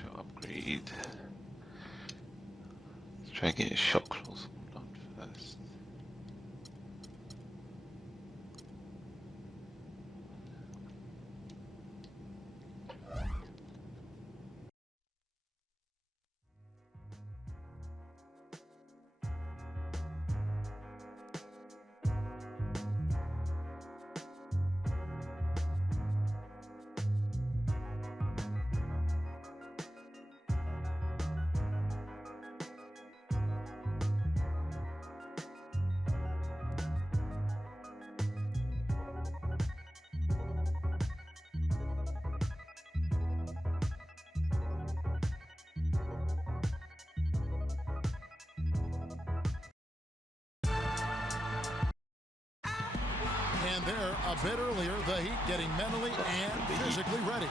shot upgrade. Let's try and get his shot close done first. And there, a bit earlier, the Heat getting mentally and physically ready.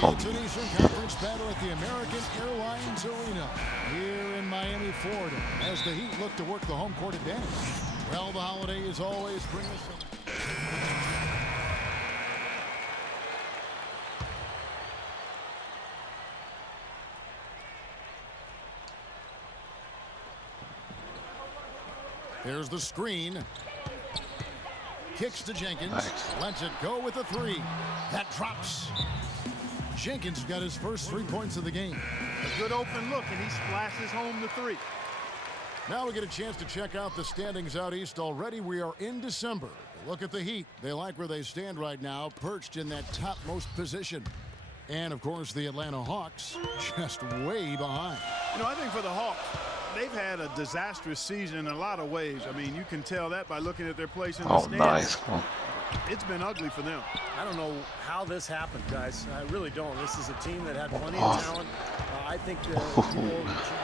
The Tunisian Conference battle at the American Airlines Arena here in Miami, Florida, as the Heat look to work the home court advantage. Well, the holidays always bring us some... There's the screen. Kicks to Jenkins. Nice. Lets it go with a three. That drops. Jenkins got his first 3 points of the game. A good open look, and he splashes home the three. Now we get a chance to check out the standings out east already. We are in December. Look at the Heat. They like where they stand right now, perched in that topmost position. And, of course, the Atlanta Hawks just way behind. You know, I think for the Hawks, they've had a disastrous season in a lot of ways. I mean, you can tell that by looking at their place in the standings. Nice. Cool. It's been ugly for them. I don't know how this happened, guys. I really don't. This is a team that had plenty of talent. I think people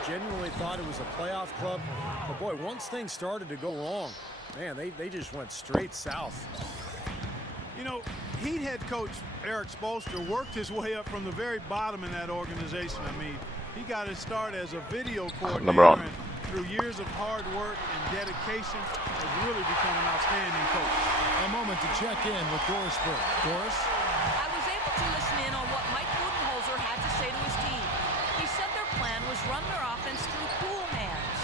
genuinely thought it was a playoff club. But, boy, once things started to go wrong, man, they just went straight south. You know, Heat head coach Eric Spoelstra worked his way up from the very bottom in that organization. I mean, he got his start as a video coordinator, and through years of hard work and dedication, has really become an outstanding coach. A moment to check in with Doris Burke. Doris? I was able to listen in on what Mike Budenholzer had to say to his team. He said their plan was run their offense through cool hands.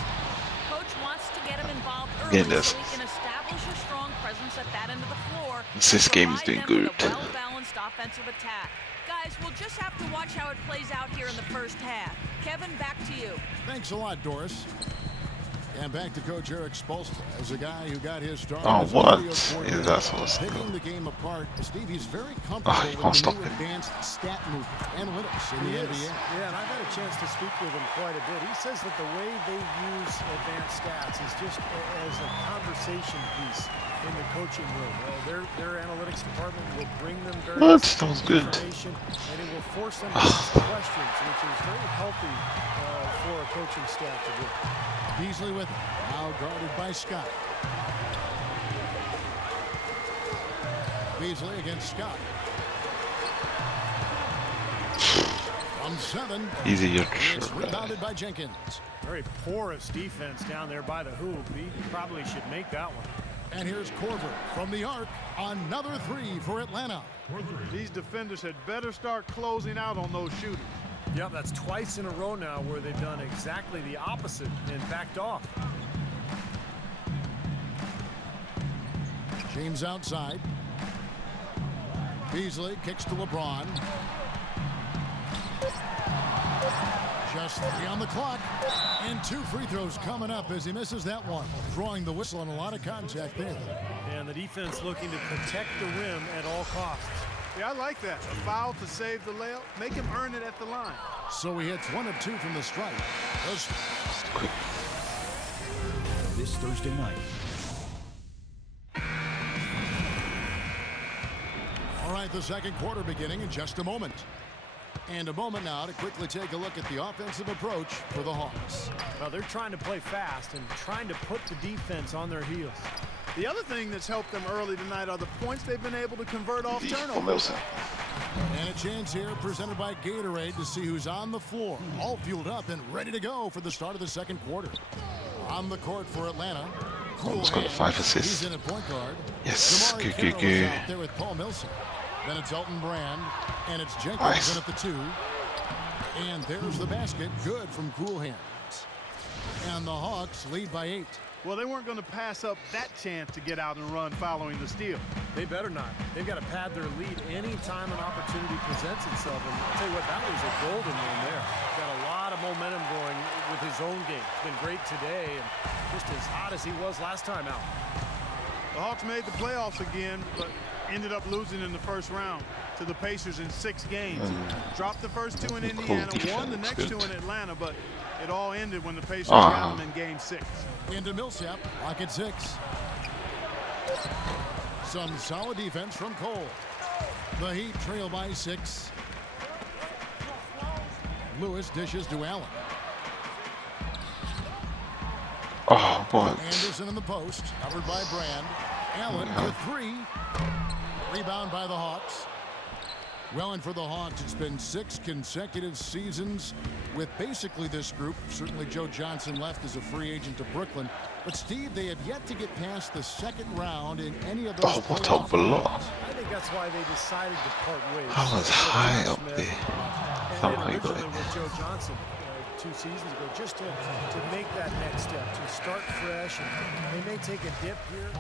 Coach wants to get him involved early so he can establish a strong presence at that end of the floor. This game is doing good. A well-balanced offensive attack. Guys, we'll just have to watch how it plays out here in the first half. Kevin, back to you. Thanks a lot, Doris. And back to Coach Eric Spoelstra as a guy who got his start. Oh, what is that supposed to Picking do? the game apart, Steve, he's very comfortable with the new advanced stat movement, analytics in the NBA. Yeah, and I've had a chance to speak with him quite a bit. He says that the way they use advanced stats is just as a conversation piece in the coaching room. Their analytics department will bring them very Sounds good. information, and it will force them to ask questions, which is very healthy for a coaching staff to do. Beasley with it, now guarded by Scott. Beasley against Scott. From 7. Easy, you're It's rebounded by Jenkins. Very porous defense down there by the hoop. He probably should make that one. And here's Korver from the arc. Another 3 for Atlanta. These defenders had better start closing out on those shooters. Yep, that's twice in a row now where they've done exactly the opposite and backed off. James outside. Beasley kicks to LeBron. Just 3 on the clock. And 2 free throws coming up as he misses that one. Throwing the whistle on a lot of contact there. And the defense looking to protect the rim at all costs. Yeah, I like that. A foul to save the layup. Make him earn it at the line. So he hits 1 of 2 from the strike. This Thursday night. All right, the second quarter beginning in just a moment. And a moment now to quickly take a look at the offensive approach for the Hawks. Well, they're trying to play fast and trying to put the defense on their heels. The other thing that's helped them early tonight are the points they've been able to convert off turnovers. And a chance here presented by Gatorade to see who's on the floor. All fueled up and ready to go for the start of the second quarter. On the court for Atlanta. Almost got 5 assists. He's in at point guard. Yes, Jamari good. Carroll is out there with Paul Millsap. Then it's Elton Brand, and it's Jenkins in at the 2. And there's the basket. Good from Cool Hands. And the Hawks lead by 8. Well, they weren't going to pass up that chance to get out and run following the steal. They better not. They've got to pad their lead anytime an opportunity presents itself. And I'll tell you what, that was a golden one there. Got a lot of momentum going with his own game. It's been great today and just as hot as he was last time out. The Hawks made the playoffs again, but ended up losing in the first round to the Pacers in 6 games. Dropped the first 2 in Indiana, won the next 2 in Atlanta, but it all ended when the Pacers got them in Game 6. Into Millsap, lock at 6. Some solid defense from Cole. The Heat trail by 6. Lewis dishes to Allen. Oh, what? Anderson in the post, covered by Brand. Allen for 3. Rebound by the Hawks. Well, and for the Hawks, it's been 6 consecutive seasons with basically this group. Certainly Joe Johnson left as a free agent to Brooklyn. But, Steve, they have yet to get past the second round in any of those Oh, what a block. I think that's why they decided to part ways. I was high up there. And Somehow you got originally it. with Joe Johnson 2 seasons ago, just to make that next step, to start fresh. And they may take a dip here.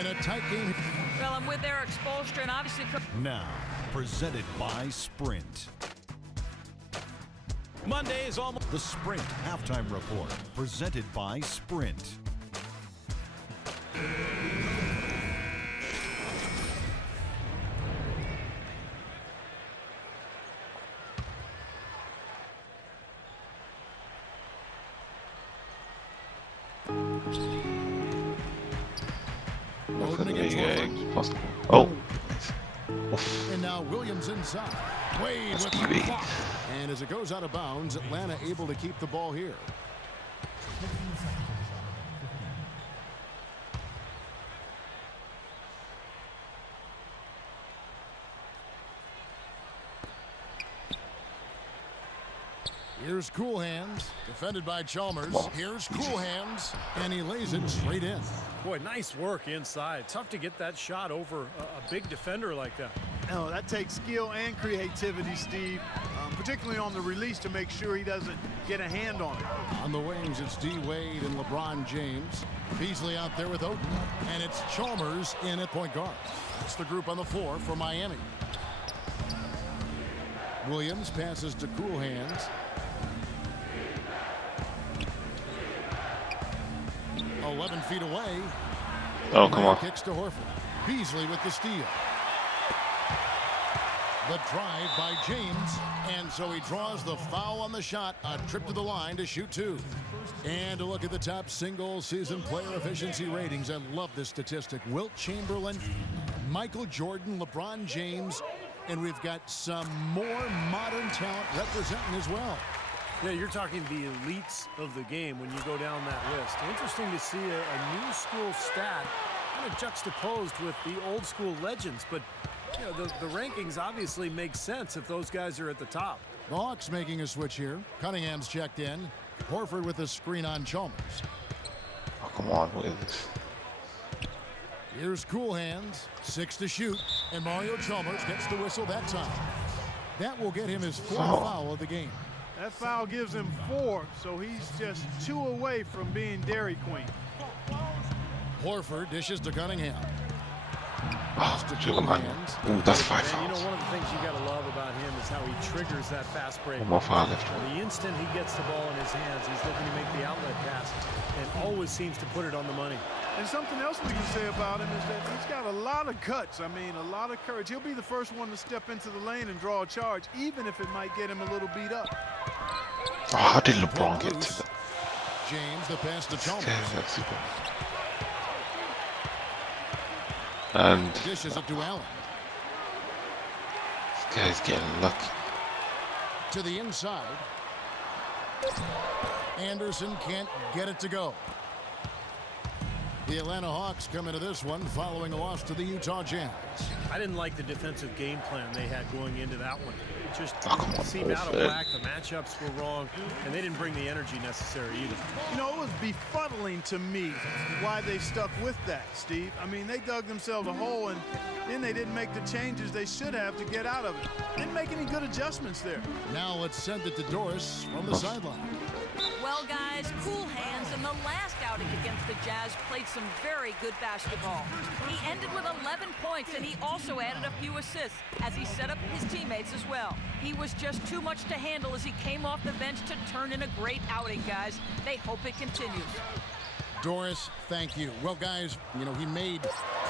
In a tight game. Well, I'm with Eric Spoelstra, and obviously... Now, presented by Sprint. Monday is almost the Sprint halftime report, presented by Sprint. Bowden against Horford. Possible. Oh. And now Williams inside. Wade with the block. And as it goes out of bounds, Atlanta able to keep the ball here. Here's Cool Hands, defended by Chalmers. Here's Cool Hands, and he lays it straight in. Boy, nice work inside. Tough to get that shot over a big defender like that. No, that takes skill and creativity, Steve, particularly on the release to make sure he doesn't get a hand on it. On the wings, it's D. Wade and LeBron James. Beasley out there with Oden. And it's Chalmers in at point guard. That's the group on the floor for Miami. Williams passes to Cool Hands. 11 feet away. Oh, come on. Kicks to Horford. Beasley with the steal. The drive by James, and so he draws the foul on the shot. A trip to the line to shoot 2. And to look at the top single-season player efficiency ratings. I love this statistic. Wilt Chamberlain, Michael Jordan, LeBron James, and we've got some more modern talent representing as well. Yeah, you're talking the elites of the game when you go down that list. Interesting to see a new school stat kind of juxtaposed with the old school legends, but you know, the rankings obviously make sense if those guys are at the top. The Hawks making a switch here. Cunningham's checked in. Horford with a screen on Chalmers. Oh, come on. What is this? Here's Cool Hands. 6 to shoot. And Mario Chalmers gets the whistle that time. That will get him his 4th foul of the game. That foul gives him 4, so he's just 2 away from being Dairy Queen. Horford dishes to Cunningham. Oh, ooh, that's 5 And you fouls. know, one of the things you got to love about him is how he triggers that fast break. One more foul left. The instant he gets the ball in his hands, he's looking to make the outlet pass and always seems to put it on the money. And something else we can say about him is that he's got a lot of guts. I mean, a lot of courage. He'll be the first one to step into the lane and draw a charge, even if it might get him a little beat up. Oh, how did LeBron get to that? James, the pass to Chalmers. Yeah, that's super. And Dishes it to Allen. this guy's getting lucky. To the inside. Anderson can't get it to go. The Atlanta Hawks come into this one following a loss to the Utah Jazz. I didn't like the defensive game plan they had going into that one. It just seemed out of Perfect. whack. The matchups were wrong, and they didn't bring the energy necessary either. You know, it was befuddling to me why they stuck with that, Steve. I mean, they dug themselves a hole, and then they didn't make the changes they should have to get out of it. Didn't make any good adjustments there. Now let's send it to Doris from the sideline. Well, guys, cool hands in the last outing against the Jazz played some very good basketball. He ended with 11 points, and he also added a few assists as he set up his teammates as well. He was just too much to handle as he came off the bench to turn in a great outing, guys. They hope it continues. Doris, thank you. Well, guys, you know, he made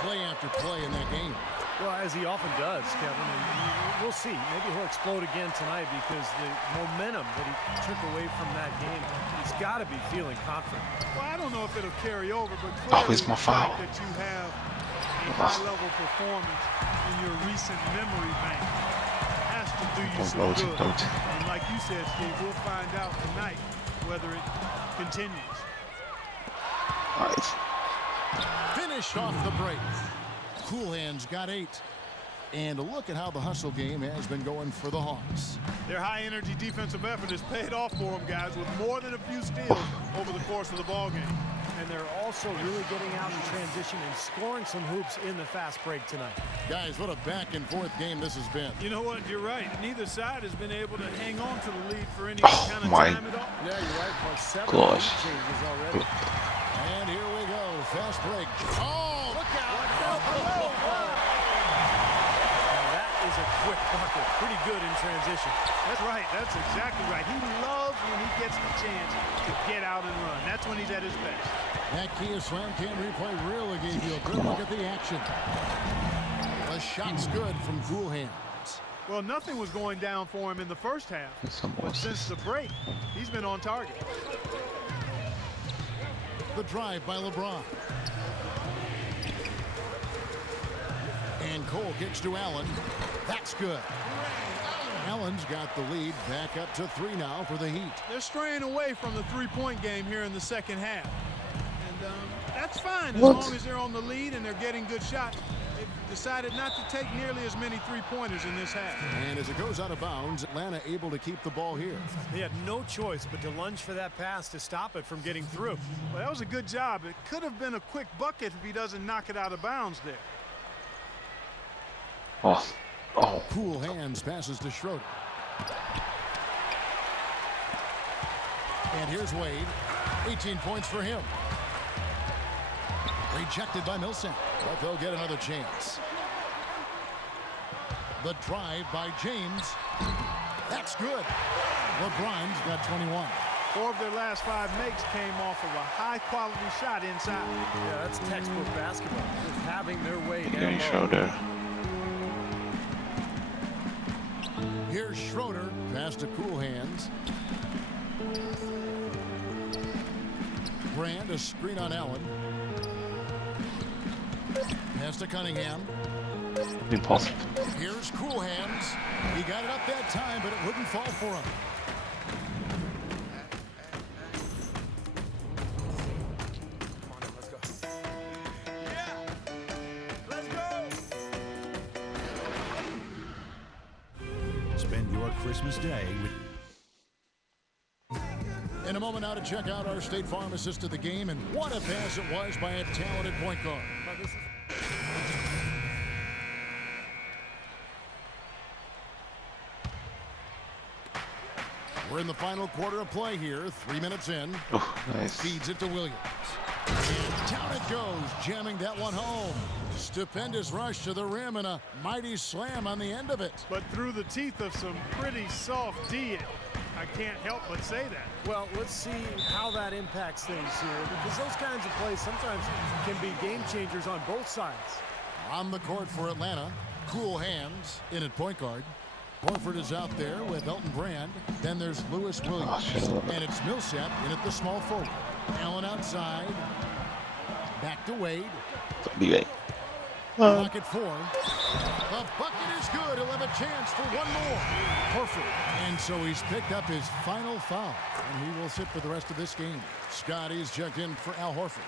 play after play in that game. Well, as he often does, Kevin, and we'll see. Maybe he'll explode again tonight because the momentum that he took away from that game, he's got to be feeling confident. Well, I don't know if it'll carry over, but Oh, clearly it's my the fact foul. that you have a high-level performance in your recent memory bank has to do you some Don't. good. And like you said, Steve, we'll find out tonight whether it continues. Nice. Finished off the break. Cool Hands got 8. And a look at how the hustle game has been going for the Hawks. Their high-energy defensive effort has paid off for them, guys, with more than a few steals over the course of the ballgame. And they're also really getting out in transition and scoring some hoops in the fast break tonight. Guys, what a back-and-forth game this has been. You know what? You're right. Neither side has been able to hang on to the lead for any Oh, kind of my time at all. Yeah, you're right. Like 7 Gosh. changes already. And here we go. Fast break. Oh, look out. That is a quick bucket. Pretty good in transition. That's right. That's exactly right. He loves when he gets the chance to get out and run. That's when he's at his best. That Kia Slam Cam replay really gave you a good look at the action. The shot's good from Cool Hands. Well, nothing was going down for him in the first half, Some but since the break, he's been on target. The drive by LeBron. And Cole kicks to Allen. That's good. Allen's got the lead back up to 3 now for the Heat. They're straying away from the three-point game here in the second half. And that's fine as long as they're on the lead and they're getting good shots. They've decided not to take nearly as many three-pointers in this half. And as it goes out of bounds, Atlanta able to keep the ball here. They had no choice but to lunge for that pass to stop it from getting through. Well, that was a good job. It could have been a quick bucket if he doesn't knock it out of bounds there. Oh. Cool Hands passes to Schroeder. And here's Wade. 18 points for him. Rejected by Millsap, but they'll get another chance. The drive by James. That's good. LeBron's got 21. 4 of their last 5 makes came off of a high-quality shot inside. Yeah, that's textbook basketball. Just having their way down Getting low. shoulder. Here's Schroeder. Pass to Cool Hands. Brand, a screen on Allen. Pass to Cunningham. Impossible. Here's Cool Hands. He got it up that time, but it wouldn't fall for him. Spend your Christmas day with In a moment now to check out our State Farm assist of the game, and what a pass it was by a talented point guard. We're in the final quarter of play here, 3 minutes in. Oh, nice. Feeds it to Williams. And down it goes, jamming that one home. Stupendous rush to the rim and a mighty slam on the end of it. But through the teeth of some pretty soft D, I can't help but say that. Well, let's see how that impacts things here, because those kinds of plays sometimes can be game changers on both sides. On the court for Atlanta, Cool Hands in at point guard. Horford is out there with Elton Brand. Then there's Lewis Williams. And it's Millsap in at the small forward. Allen outside. Back to Wade. Bucket 4. The bucket is good. He'll have a chance for one more. Horford. And so he's picked up his final foul. And he will sit for the rest of this game. Scotty's checked in for Al Horford.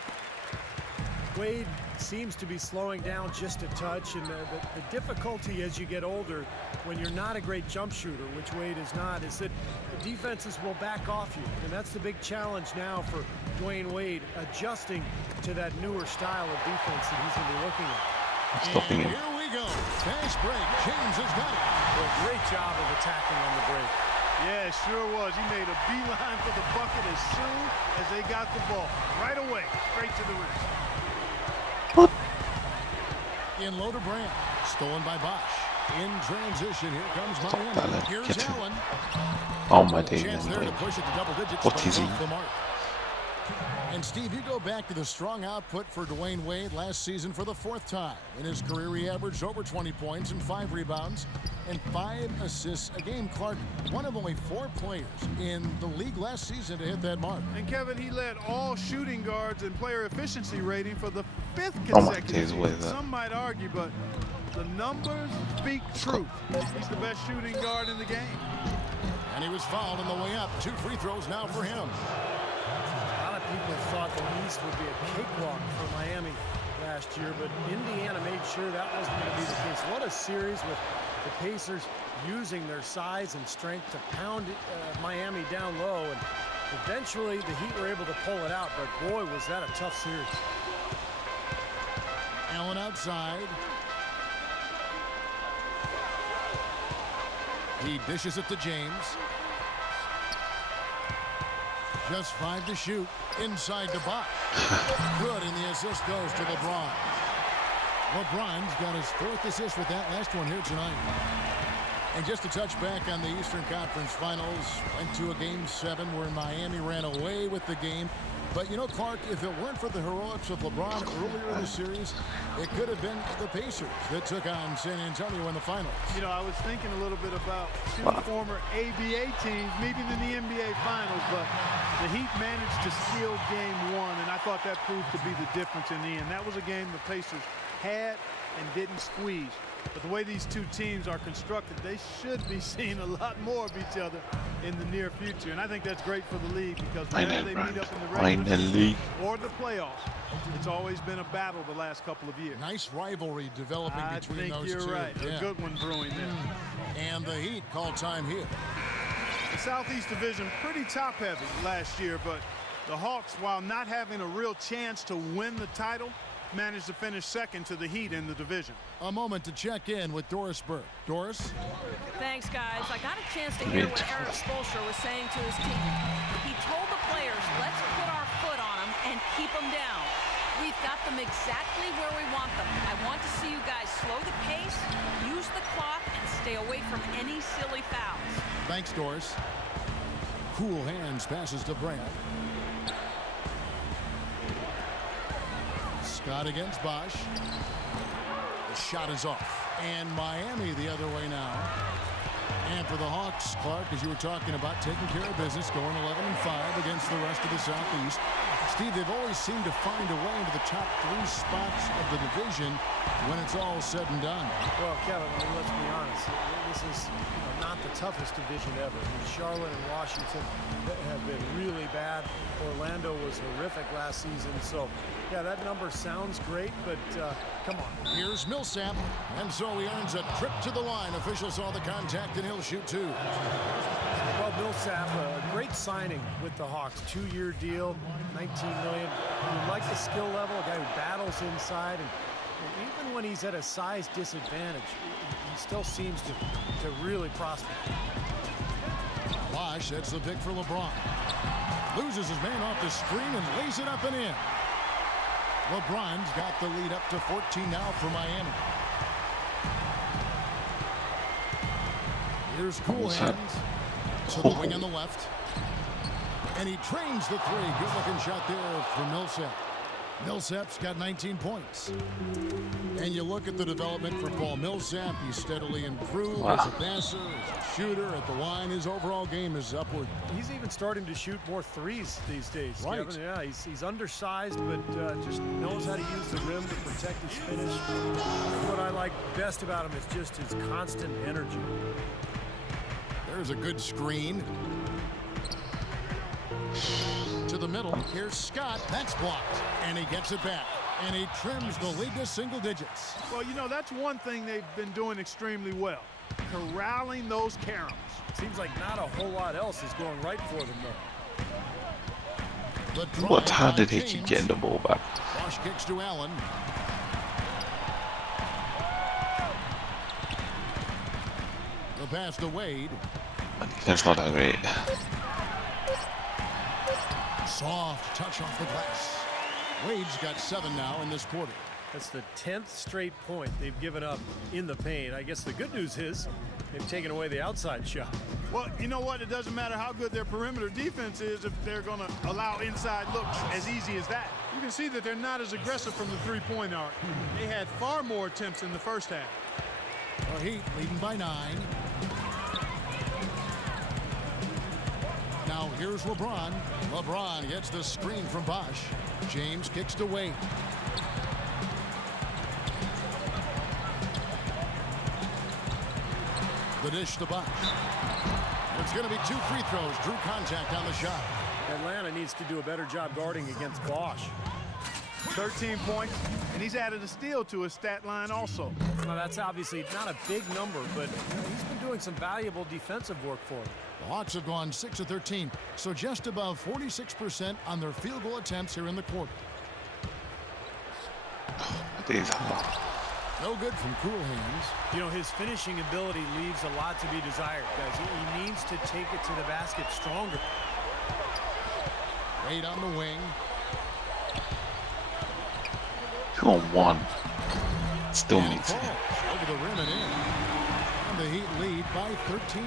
Wade seems to be slowing down just a touch, and the difficulty as you get older, when you're not a great jump shooter, which Wade is not, is that the defenses will back off you. And that's the big challenge now for Dwayne Wade, adjusting to that newer style of defense that he's going to be looking at. Stopping And him. here we go. Fast break. James has got it. Well, great job of attacking on the break. Yeah, it sure was. He made a beeline for the bucket as soon as they got the ball. Right away, straight to the wrist. In low to Brand. Stolen by Bosch. In transition, here comes Miami. Talent, Here's get him. Allen. Oh my days, Chance there to man. push it to double digits. What but is he? off the mark. And Steve, you go back to the strong output for Dwayne Wade last season for the 4th time. In his career, he averaged over 20 points and 5 rebounds and 5 assists a game. Clark, one of only 4 players in the league last season to hit that mark. And Kevin, he led all shooting guards in player efficiency rating for the 5th Oh my consecutive days, what is season. that? Some might argue, but the numbers speak truth. He's the best shooting guard in the game. And he was fouled on the way up. 2 free throws now for him. A lot of people thought the East would be a cakewalk for Miami last year, but Indiana made sure that wasn't going to be the case. What a series with the Pacers using their size and strength to pound Miami down low, and eventually the Heat were able to pull it out, but boy, was that a tough series. Allen outside. He dishes it to James. Just 5 to shoot. Inside to Bosch. Good, and the assist goes to LeBron. LeBron's got his 4th assist with that last one here tonight. And just to touch back on the Eastern Conference Finals, went to a Game 7 where Miami ran away with the game. But, you know, Clark, if it weren't for the heroics of LeBron earlier in the series, it could have been the Pacers that took on San Antonio in the finals. You know, I was thinking a little bit about 2 former ABA teams meeting in the NBA Finals, but the Heat managed to steal Game 1, and I thought that proved to be the difference in the end. That was a game the Pacers had and didn't squeeze. But the way these 2 teams are constructed, they should be seeing a lot more of each other in the near future. And I think that's great for the league because whenever they meet up in the regular season or the playoffs, it's always been a battle the last couple of years. Nice rivalry developing between those 2. I think you're right. Yeah. A good one brewing there. And the Heat call time here. The Southeast Division pretty top-heavy last year, but the Hawks, while not having a real chance to win the title, managed to finish 2nd to the Heat in the division. A moment to check in with Doris Burke. Doris? Thanks, guys. I got a chance to hear what Eric Spoelstra was saying to his team. He told the players, let's put our foot on them and keep them down. We've got them exactly where we want them. I want to see you guys slow the pace, use the clock, and stay away from any silly fouls. Thanks, Doris. Cool hands passes to Brand. Scott against Bosch. The shot is off. And Miami the other way now. And for the Hawks, Clark, as you were talking about, taking care of business, going 11-5 against the rest of the Southeast. Steve, they've always seemed to find a way into the top 3 spots of the division when it's all said and done. Well, Kevin, I mean, let's be honest. This is not the toughest division ever. I mean, Charlotte and Washington have been really bad. Orlando was horrific last season. So, yeah, that number sounds great, but come on. Here's Millsap, and so he earns a trip to the line. Officials saw the contact, and he'll shoot 2. Well, Millsap, a great signing with the Hawks. 2-year deal, $19 million. You like the skill level, a guy who battles inside, and even when he's at a size disadvantage, he still seems to really prosper. Bosch, that's the pick for LeBron. Loses his man off the screen and lays it up and in. LeBron's got the lead up to 14 now for Miami. Here's Cool Hands to the wing on the left. And he trains the 3. Good looking shot there for Millsap. Millsap's got 19 points. And you look at the development for Paul Millsap. He's steadily improved as a passer, as a shooter. At the line, his overall game is upward. He's even starting to shoot more threes these days, Right. Kevin. Yeah, he's undersized, but just knows how to use the rim to protect his finish. What I like best about him is just his constant energy. There's a good screen. To the middle. Here's Scott. That's blocked. And he gets it back. And he trims the lead to single digits. Well, you know, that's one thing they've been doing extremely well. Corralling those caroms. Seems like not a whole lot else is going right for them, though. What time did he keep getting the ball back? Bosch kicks to Allen. The pass to Wade. That's not that great. Soft touch off the glass. Wade's got 7 now in this quarter. That's the 10th straight point they've given up in the paint. I guess the good news is they've taken away the outside shot. Well, you know what? It doesn't matter how good their perimeter defense is if they're going to allow inside looks as easy as that. You can see that they're not as aggressive from the three-point arc. They had far more attempts in the first half. The Heat leading by 9. Now here's LeBron. LeBron gets the screen from Bosch. James kicks to Wade. The dish to Bosch. It's going to be 2 free throws. Drew contact on the shot. Atlanta needs to do a better job guarding against Bosch. 13 points, and he's added a steal to his stat line also. Now, that's obviously not a big number, but he's been doing some valuable defensive work for him. The Hawks have gone 6 of 13, so just above 46% on their field goal attempts here in the quarter. No good from cool hands. You know, his finishing ability leaves a lot to be desired, guys. He needs to take it to the basket stronger. Wade on the wing. 2 on 1. Still And makes it. falls over the rim and in. And the Heat lead by 13.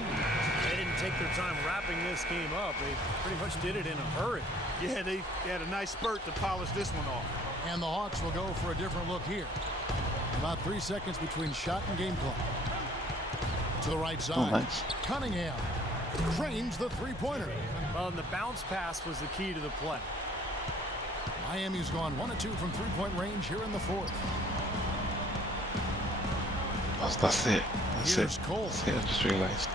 They didn't take their time wrapping this game up. They pretty much did it in a hurry. Yeah, they had a nice spurt to polish this one off. And the Hawks will go for a different look here. About 3 seconds between shot and game clock. To the right side. Oh, nice. Cunningham trains the three-pointer. Well, and the bounce pass was the key to the play. Miami's gone 1 of 2 from three-point range here in the fourth. That's it. That's Here's it. Cole. That's it. I just realized.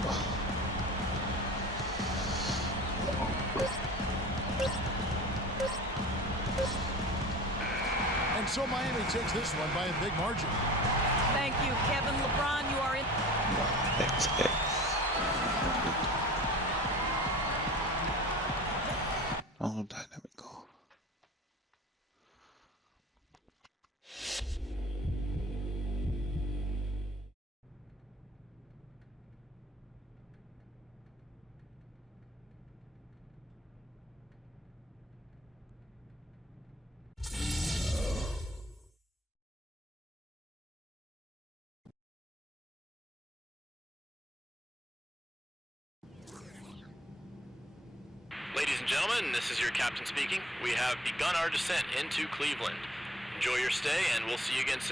And so Miami takes this one by a big margin. Thank you, Kevin. LeBron, you are in. That's it. Oh, dynamic goal. Ladies and gentlemen, this is your captain speaking. We have begun our descent into Cleveland. Enjoy your stay, and we'll see you again soon.